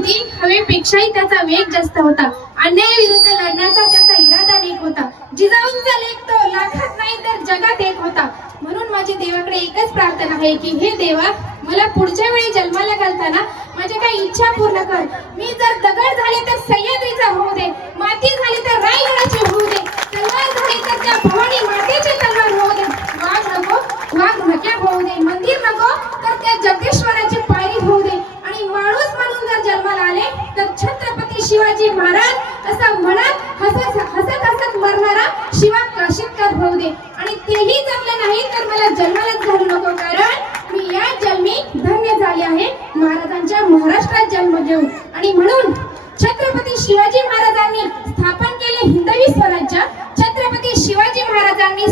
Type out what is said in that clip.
होती, हवेपेक्षाही त्याचा वेग जास्त होता. अन्यायाविरुद्ध लढण्याचा त्याचा इरादा नेक होता. जिजाऊंचा लेख तो लाखात नाही तर जगात एक होता. म्हणून माझी देवाकडे एकच प्रार्थना आहे की हे देवा, मला पुढच्या वेळी जन्माला घालताना माझ्या काही इच्छा पूर्ण कर. मी जर दगड झाले तर सह्याद्रीचा होऊ दे, माती झाली तर रायगडाची होऊ दे, तलवार झाली तर त्या भवानी मातेची तलवार होऊ दे, वाघ नको वाघ नक्या होऊ दे, मंदिर नको तर त्या जगदीश्वराची पायरी होऊ दे, आणि माणूस म्हणून जर जन्माला आले तर छत्रपती शिवाजी महाराज असा म्हणत हसत मरणारा शिवा काशीदकर होऊ दे. आणि तेही जमले नाही तर मला जन्मालाच घालू नको, कारण मी या जन्मी धन्य झाले आहे महाराजांच्या महाराष्ट्रात जन्म घेऊन. आणि म्हणून छत्रपती शिवाजी महाराजांनी स्थापन केले हिंदवी स्वराज्य. छत्रपती शिवाजी महाराजांनी